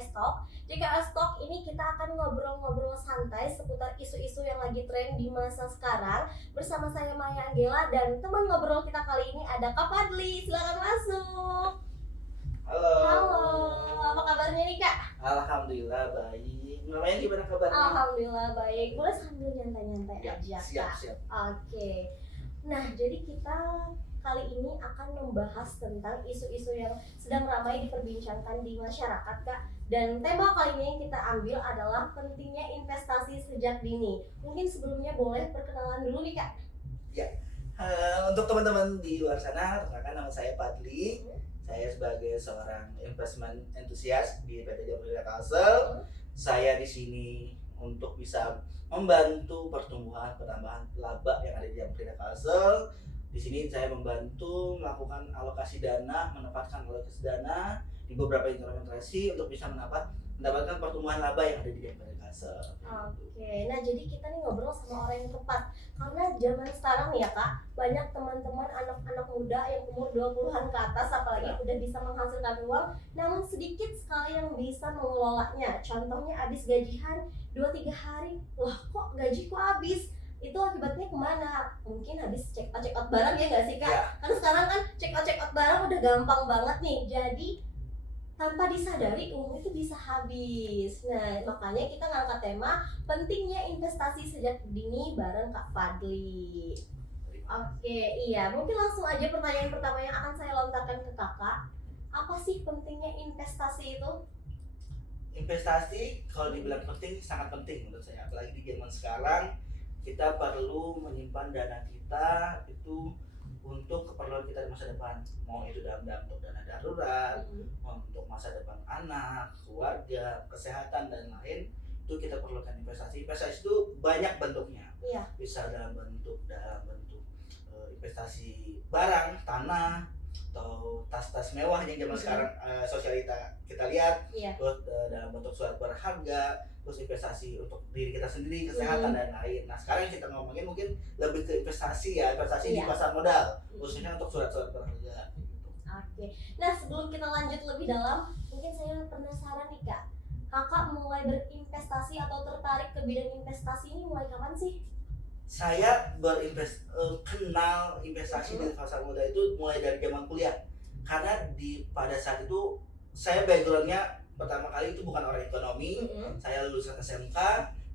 DKS Talk. DKS Talk ini kita akan ngobrol-ngobrol santai seputar isu-isu yang lagi tren di masa sekarang. Bersama saya Maya Anggela dan teman ngobrol kita kali ini ada Kak Fadli. Silakan masuk. Halo. Halo, apa kabarnya nih Kak? Alhamdulillah baik. Namanya gimana kabarnya? Alhamdulillah baik. Boleh sambil nyantai-nyantai Ya, aja siap, Kak. siap. Oke. Nah, jadi kita kali ini akan membahas tentang isu-isu yang sedang ramai diperbincangkan di masyarakat Kak. Dan tema kali ini yang kita ambil adalah pentingnya investasi sejak dini. Mungkin sebelumnya boleh perkenalan dulu nih Kak. Untuk teman-teman di luar sana, perkenalkan nama saya Fadli. Saya sebagai seorang investment enthusiast di PT Jamrida Kalsel. Saya di sini untuk bisa membantu pertambahan laba yang ada di Jamrida Kalsel. Di sini saya membantu melakukan alokasi dana, menempatkan alokasi dana di beberapa implementasi untuk bisa mendapatkan pertumbuhan laba yang ada di Jamrida Kalsel. Oke, nah jadi kita nih ngobrol sama orang yang tepat. Karena zaman sekarang nih ya Kak, banyak teman-teman anak-anak muda yang umur 20-an ke atas apalagi udah bisa menghasilkan uang, namun sedikit sekali yang bisa mengelolanya. Contohnya habis gajian 2-3 hari, loh kok gajiku habis? Itu akibatnya kemana? Mungkin habis check out barang ya nggak sih Kak? Ya. Kan sekarang kan check out barang udah gampang banget nih. Jadi tanpa disadari uang itu bisa habis. Nah, makanya kita ngangkat tema pentingnya investasi sejak dini bareng Kak Fadli. Oke, iya. Mungkin langsung aja pertanyaan pertama yang akan saya lontarkan ke Kakak. Apa sih pentingnya investasi itu? Investasi kalau dibilang penting sangat penting menurut saya, apalagi di zaman sekarang kita perlu menyimpan dana kita itu untuk keperluan kita di masa depan, mau itu dalam bentuk dana darurat, untuk masa depan anak, keluarga, kesehatan dan lain, itu kita perlukan investasi. Investasi itu banyak bentuknya. Iya. Bisa dalam bentuk investasi barang, tanah, atau tas-tas mewah yang zaman sekarang kita lihat. Iya. Terus dalam bentuk surat berharga, terus investasi untuk diri kita sendiri, kesehatan dan lain. Nah sekarang yang kita ngomongin mungkin lebih ke investasi di pasar modal, khususnya untuk surat-surat berharga. Oke. Nah sebelum kita lanjut lebih dalam, mungkin saya penasaran nih Kak. Kakak mulai berinvestasi atau tertarik ke bidang investasi ini mulai kapan sih? Saya kenal investasi di pasar modal itu mulai dari zaman kuliah. Karena pada saat itu saya backgroundnya pertama kali itu bukan orang ekonomi. Saya lulusan SMK,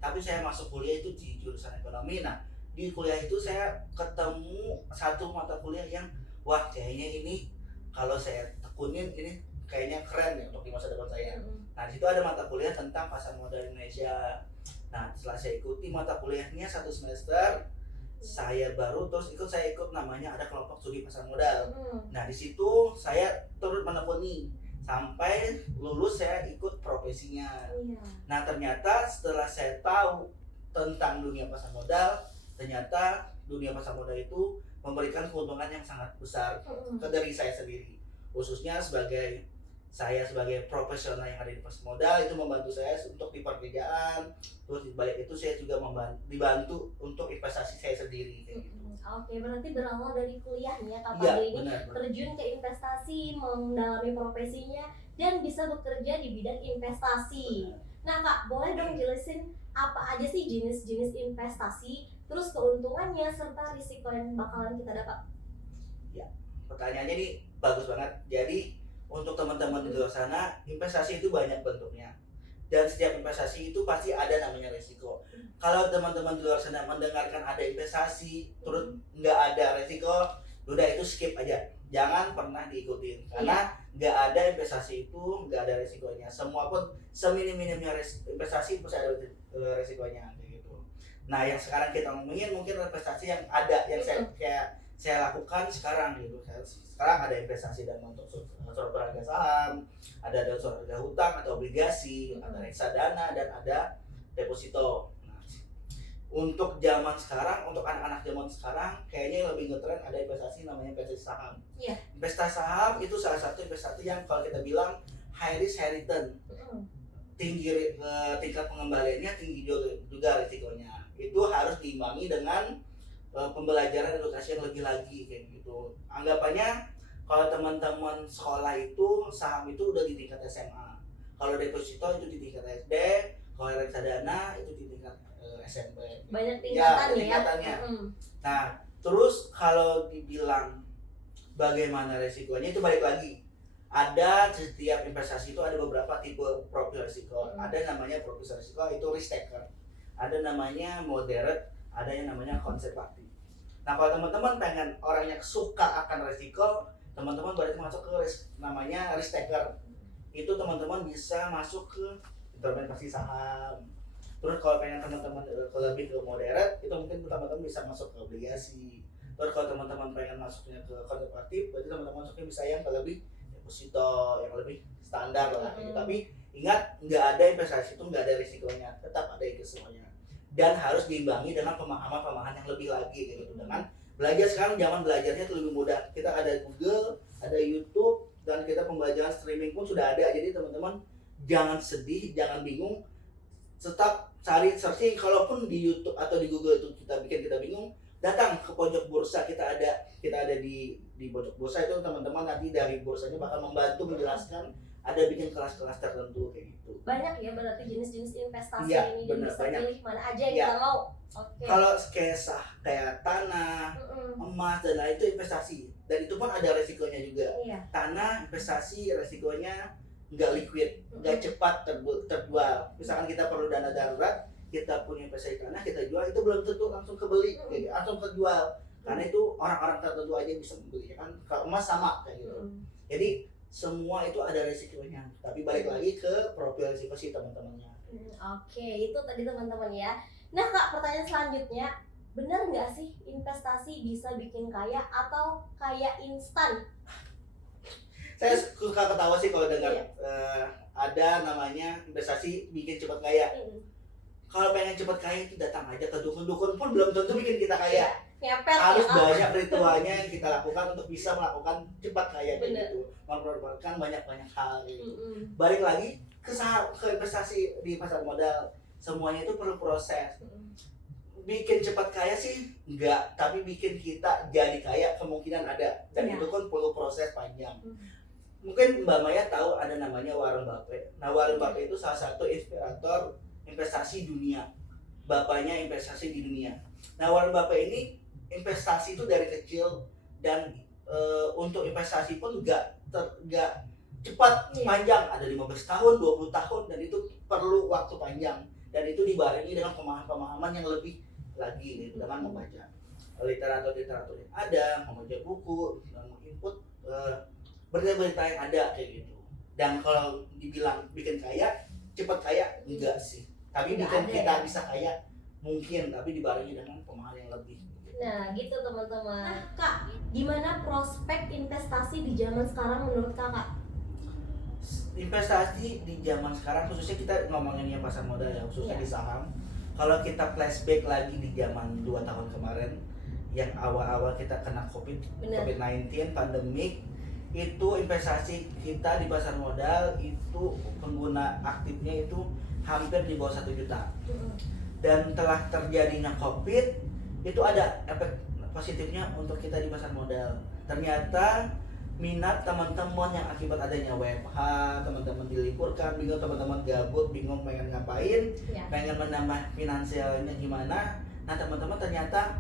tapi saya masuk kuliah itu di jurusan ekonomi. Nah di kuliah itu saya ketemu satu mata kuliah yang wah kayaknya ini kalau saya tekunin ini kayaknya keren ya untuk di masa depan saya. Nah di situ ada mata kuliah tentang pasar modal Indonesia. Nah setelah saya ikuti mata kuliahnya 1 semester, saya ikut namanya ada kelompok studi pasar modal. Nah di situ saya turut menekuni sampai lulus, saya ikut profesinya. Nah ternyata setelah saya tahu tentang dunia pasar modal, ternyata dunia pasar modal itu memberikan keuntungan yang sangat besar dari saya sendiri, khususnya saya sebagai profesional yang ada di pasar modal itu membantu saya untuk di pekerjaan. Terus di balik itu saya juga dibantu untuk investasi saya sendiri kayak gitu. Oke, berarti berawal dari kuliahnya Kak Iya, Fadli ini benar. terjun ke investasi, mendalami profesinya dan bisa bekerja di bidang investasi. Nah Kak, boleh dong jelasin apa aja sih jenis-jenis investasi, terus keuntungannya serta risiko yang bakalan kita dapat? Ya, pertanyaannya ini bagus banget. Jadi untuk teman-teman di luar sana, investasi itu banyak bentuknya. Dan setiap investasi itu pasti ada namanya resiko. Kalau teman-teman di luar sana mendengarkan ada investasi, terus nggak ada resiko, udah itu skip aja. Jangan pernah diikutin. Karena nggak ada investasi itu, nggak ada resikonya. Semua pun seminim-minimnya investasi pasti ada resikonya. Gitu. Nah yang sekarang kita ngomongin mungkin investasi yang ada, yang saya lakukan sekarang gitu. Sekarang ada investasi dalam bentuk surat berharga saham, ada surat berharga hutang atau obligasi, ada reksadana dan ada deposito. Nah, untuk zaman sekarang, untuk anak-anak zaman sekarang kayaknya yang lebih ngetren ada investasi namanya investasi saham. Investasi saham itu salah satu investasi yang kalau kita bilang high risk high return. Tingkat pengembaliannya tinggi juga risikonya. Itu harus diimbangi dengan pembelajaran edukasi yang lebih lagi kayak gitu. Anggapannya kalau teman-teman sekolah itu saham itu udah di tingkat SMA. Kalau deposito itu di tingkat SD, kalau reksadana itu di tingkat SMP. Banyak Ya, tingkatan ya. tingkatannya. Nah, terus kalau dibilang bagaimana resikonya itu balik lagi. Ada setiap investasi itu ada beberapa tipe profil risiko. Ada namanya profil risiko itu risk taker. Ada namanya moderate, ada yang namanya konservatif. Nah, kalau teman-teman pengen orangnya suka akan risiko, teman-teman berarti masuk ke namanya risk taker. Itu teman-teman bisa masuk ke investasi saham. Terus kalau pengen teman-teman lebih ke moderate, itu mungkin teman-teman bisa masuk ke obligasi. Terus kalau teman-teman pengen masuknya ke konservatif, berarti teman-teman masuknya bisa yang lebih deposito, yang lebih standar lah. Tapi ingat, nggak ada investasi itu nggak ada risikonya, tetap ada itu semuanya. Dan harus diimbangi dengan pemahaman-pemahaman yang lebih lagi gitu. Dengan belajar sekarang zaman belajarnya itu lebih mudah. Kita ada Google, ada YouTube, dan kita pembelajaran streaming pun sudah ada. Jadi teman-teman jangan sedih, jangan bingung. Tetap cari searching. Kalaupun di YouTube atau di Google itu kita bingung, datang ke pojok bursa. Kita ada di pojok bursa itu teman-teman nanti dari bursanya bakal membantu menjelaskan, ada bikin kelas-kelas tertentu kayak gitu. Banyak ya berarti jenis-jenis investasi Ya, ini, bener, bisa banyak. pilih mana aja yang Ya. kita mau. Oke. Kalau kayak tanah, emas dan lain itu investasi, dan itu pun ada resikonya juga. Iya. Tanah investasi resikonya nggak liquid, nggak cepat terjual. Misalkan kita perlu dana darurat, kita punya investasi tanah, kita jual, itu belum tentu langsung kebeli, langsung kejual. Karena itu orang-orang tertentu aja bisa membeli, kan? Kalau emas sama kayak gitu. Jadi semua itu ada risikonya, tapi balik lagi ke profil risiko si teman-temannya. Oke, itu tadi teman-teman ya. Nah Kak, pertanyaan selanjutnya, benar nggak sih investasi bisa bikin kaya atau kaya instan? Saya suka ketawa sih kalau dengar ada namanya investasi bikin cepat kaya. Kalau pengen cepat kaya itu datang aja ke dukun-dukun pun belum tentu bikin kita kaya. Ngepet Harus ya. banyak ritualnya yang kita lakukan untuk bisa melakukan cepat kaya Bener. gitu. Mengorbankan banyak-banyak hal gitu. Balik lagi ke investasi di pasar modal, semuanya itu perlu proses. Bikin cepat kaya sih enggak, tapi bikin kita jadi kaya kemungkinan ada, dan itu kan perlu proses panjang. Mungkin Mbak Maya tahu ada namanya Warren Buffett. Nah, Warren Buffett itu salah satu inspirator investasi dunia. Bapaknya investasi di dunia. Nah, Warren Buffett ini investasi itu dari kecil, dan untuk investasi pun enggak cepat, panjang, ada 15 tahun, 20 tahun, dan itu perlu waktu panjang, dan itu dibarengi dengan pemahaman-pemahaman yang lebih lagi gitu, dengan membaca literatur yang ada, membaca buku, dan input berita-berita yang ada kayak gitu. Dan kalau dibilang bikin kaya, cepat kaya, enggak sih, tapi bikin kita bisa kaya mungkin, tapi dibarengi dengan pemahaman yang lebih. Nah gitu teman-teman. Nah Kak, gimana prospek investasi di zaman sekarang menurut Kakak? Investasi di zaman sekarang, khususnya kita ngomongin yang pasar modal ya, khususnya Iya. di saham. Kalau kita flashback lagi di zaman 2 tahun kemarin, yang awal-awal kita kena COVID-19 pandemik, itu investasi kita di pasar modal itu pengguna aktifnya itu hampir di bawah 1 juta. Dan telah terjadinya COVID, itu ada efek positifnya untuk kita di pasar modal. Ternyata minat teman-teman yang akibat adanya WFH, teman-teman diliburkan, bingung, teman-teman gabut, bingung pengen ngapain, pengen menambah finansialnya gimana. Nah, teman-teman ternyata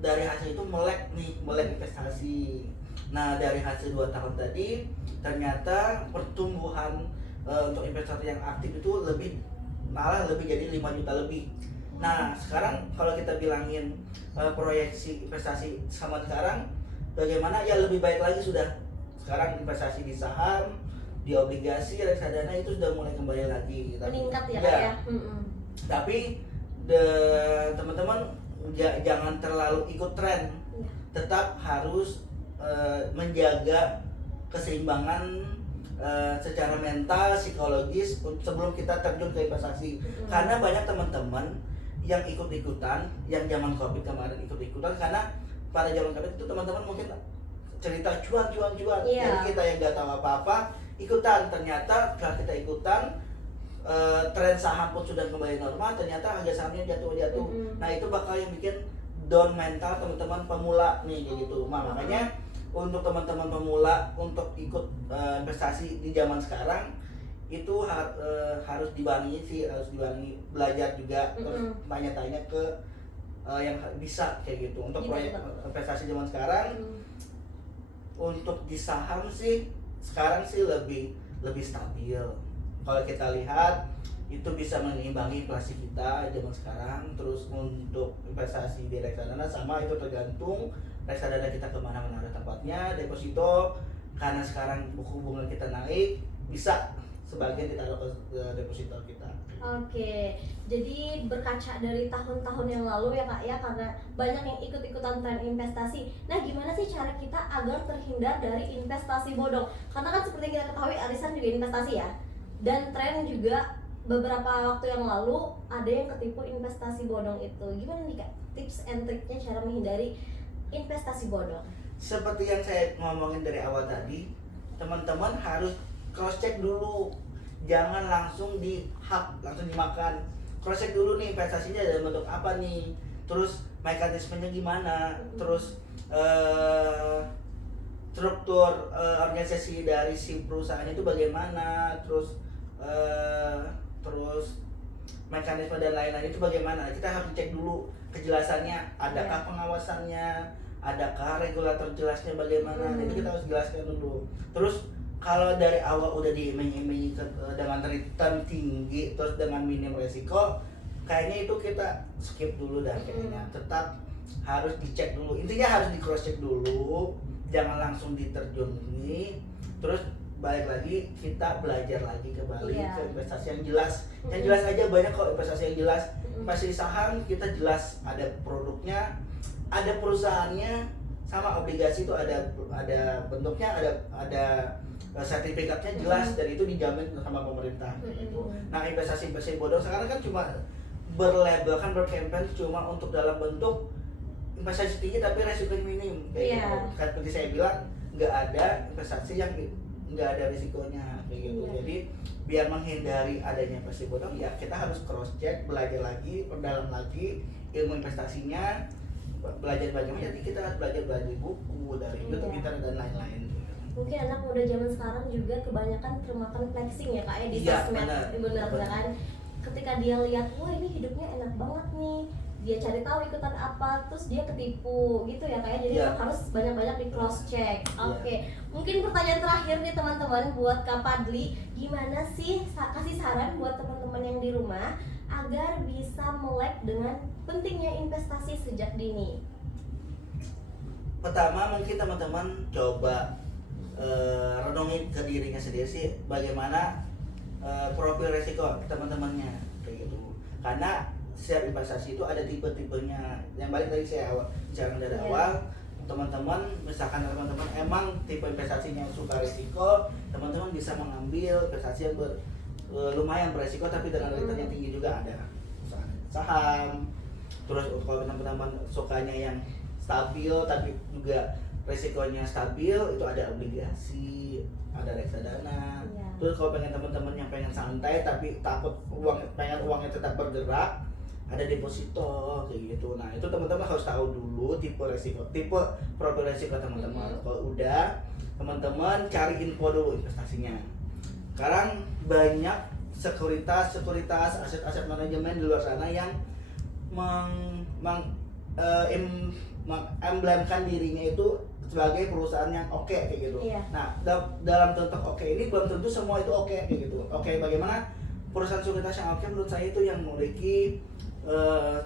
dari hasil itu melek investasi. Nah, dari hasil 2 tahun tadi ternyata pertumbuhan untuk investor yang aktif itu malah lebih jadi 5 juta lebih. Nah, sekarang kalau kita bilangin proyeksi investasi sama sekarang bagaimana, ya lebih baik lagi sudah. Sekarang investasi di saham, di obligasi, reksadana itu sudah mulai kembali lagi. Meningkat ya Kak ya. Tapi teman-teman jangan terlalu ikut tren. Tetap harus menjaga keseimbangan secara mental, psikologis sebelum kita terjun ke investasi. Karena banyak teman-teman yang ikut-ikutan, yang zaman COVID kemarin ikut-ikutan, karena pada zaman COVID itu teman-teman mungkin cerita cuan. Jadi kita yang nggak tahu apa-apa ikutan, ternyata setelah kita ikutan tren saham pun sudah kembali normal, ternyata harga sahamnya jatuh. Nah, itu bakal yang bikin down mental teman-teman pemula nih kayak gitu. Makanya untuk teman-teman pemula untuk ikut investasi di zaman sekarang itu harus dibarengi sih, harus dibarengi belajar juga, terus tanya-tanya ke yang bisa kayak gitu. Untuk Gitu, proyek betul. investasi zaman sekarang, untuk di saham sih sekarang sih lebih lebih stabil. Kalau kita lihat itu bisa mengimbangi inflasi kita zaman sekarang. Terus untuk investasi di reksadana sama, itu tergantung reksadana kita kemana menaruh tempatnya. Deposito, karena sekarang buku bunga kita naik, bisa sebagian ditaruh ke deposito kita. Oke, jadi berkaca dari tahun-tahun yang lalu ya Kak ya, karena banyak yang ikut-ikutan tren investasi. Nah, gimana sih cara kita agar terhindar dari investasi bodong? Karena kan seperti yang kita ketahui, arisan juga investasi ya. Dan tren juga beberapa waktu yang lalu ada yang ketipu investasi bodong itu. Gimana nih Kak, tips and triknya cara menghindari investasi bodong? Seperti yang saya ngomongin dari awal tadi, teman-teman harus cross check dulu, jangan langsung langsung dimakan. Cross check dulu nih investasinya dalam bentuk apa nih, terus mekanismenya gimana, terus struktur organisasi dari si perusahaannya itu bagaimana, terus mekanisme dan lain-lain itu bagaimana. Kita harus cek dulu kejelasannya, adakah pengawasannya, adakah regulator jelasnya bagaimana. Itu kita harus jelaskan dulu. Terus kalau dari awal udah diiming-imingi dengan return tinggi terus dengan minim resiko, kayaknya itu kita skip dulu dah kayaknya. Tetap harus dicek dulu, intinya harus di cross check dulu, jangan langsung diterjuni. Terus balik lagi, kita belajar lagi kembali ke investasi yang jelas. Yang jelas aja, banyak kok investasi yang jelas. Investasi saham kita jelas, ada produknya, ada perusahaannya, sama obligasi itu ada bentuknya, ada sertifikatnya jelas, dan itu dijamin sama pemerintah gitu. Nah, investasi bodong sekarang kan cuma berlabelkan, berkampanye cuma untuk dalam bentuk investasi tinggi tapi resikonya minim kayak gitu. Seperti saya bilang, nggak ada investasi yang nggak ada risikonya kayak gitu. Jadi biar menghindari adanya investasi bodong, ya kita harus cross check, belajar lagi, perdalam lagi ilmu investasinya, belajar bagaimana. Jadi kita harus belajar buku dari YouTube, internet dan lain-lain. Mungkin anak muda zaman sekarang juga kebanyakan termakan flexing ya Kak ya, di sosmed. Benar-benar kan, ketika dia lihat, wah ini hidupnya enak banget nih, dia cari tahu ikutan apa, terus dia ketipu gitu ya Kak ya. Jadi harus banyak-banyak di cross check. Oke. Mungkin pertanyaan terakhir nih teman-teman buat Kak Padli, gimana sih kasih saran buat teman-teman yang di rumah agar bisa melek dengan pentingnya investasi sejak dini? Pertama, mungkin teman-teman coba renungin ke dirinya sendiri sih, bagaimana profil resiko teman-temannya kayak gitu. Karena setiap investasi itu ada tipe-tipenya. Yang balik tadi saya bicara dari awal, teman-teman, misalkan teman-teman emang tipe investasinya suka risiko, teman-teman bisa mengambil investasi yang lumayan beresiko tapi dengan return yang tinggi juga. Ada saham. Terus kalau teman-teman sukanya yang stabil tapi juga resikonya stabil, itu ada obligasi, ada reksadana. Terus kalau pengen teman-teman yang pengen santai tapi takut pengen uangnya tetap bergerak, ada deposito kayak gitu. Nah, itu teman-teman harus tahu dulu tipe profil resiko teman-teman. Kalau udah, teman-teman cari info dulu investasinya. Sekarang banyak sekuritas, aset manajemen di luar sana yang mengemblemkan dirinya itu sebagai perusahaan yang oke kayak gitu. Nah, dalam contoh oke ini belum tentu semua itu oke kayak gitu. Oke, bagaimana perusahaan sekuritas yang oke menurut saya itu yang memiliki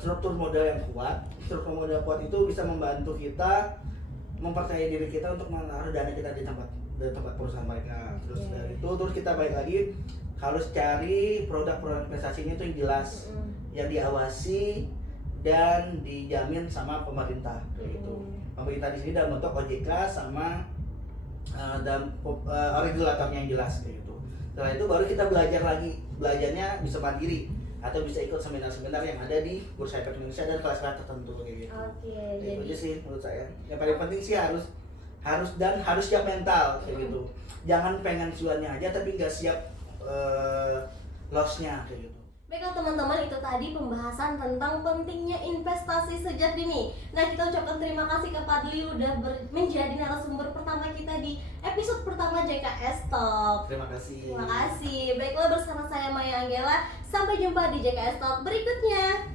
struktur modal yang kuat. Struktur modal kuat itu bisa membantu kita mempercayai diri kita untuk menaruh dana kita di tempat perusahaan mereka. Terus dari itu kita balik lagi harus cari produk investasinya itu yang jelas, yang diawasi dan dijamin sama pemerintah gitu. Pemerintah di sini dalam bentuk OJK sama dan regulatornya yang jelas kayak gitu. Setelah itu baru kita belajar lagi, belajarnya bisa mandiri atau bisa ikut seminar-seminar yang ada di Bursa Efek Indonesia dan kelas-kelas tertentu kayak gitu. Itu aja sih menurut saya. Yang paling penting sih harus siap mental kayak gitu. Jangan pengen cuannya aja tapi nggak siap loss-nya kayak gitu. Baiklah teman-teman, itu tadi pembahasan tentang pentingnya investasi sejak dini. Nah, kita ucapkan terima kasih ke Fadli udah menjadi narasumber pertama kita di episode pertama JKS Talk. Terima kasih. Terima kasih. Baiklah, bersama saya Maya Anggela. Sampai jumpa di JKS Talk berikutnya.